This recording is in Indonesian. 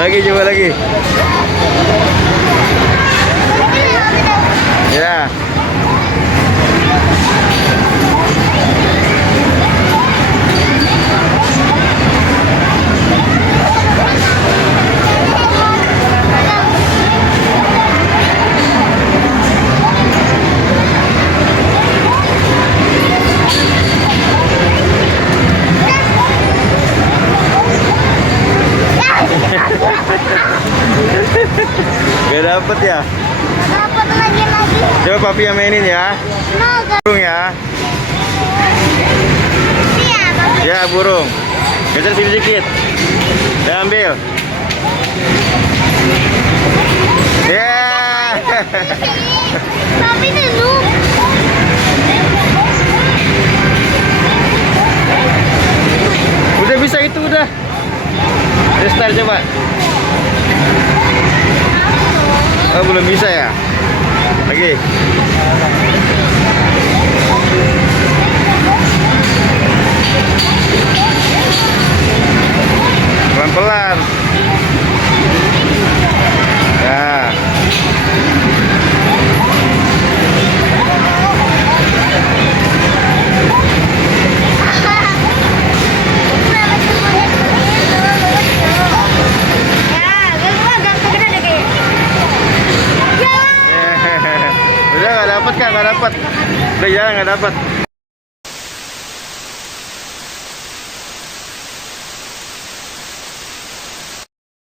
Lagi, coba lagi. Ya. Gak dapet ya? Dapat lagi. Coba papi yang mainin ya. Burung ya. Iya, Papi. Ya, burung. Geser sini sedikit. Dan ambil. Ya. Papi dulu. Udah bisa itu udah. Restart coba. Oh, belum bisa ya? Lagi. Pelan-pelan. Ya. Udah nggak dapat kan? Nggak dapat. Udah jalan nggak dapat.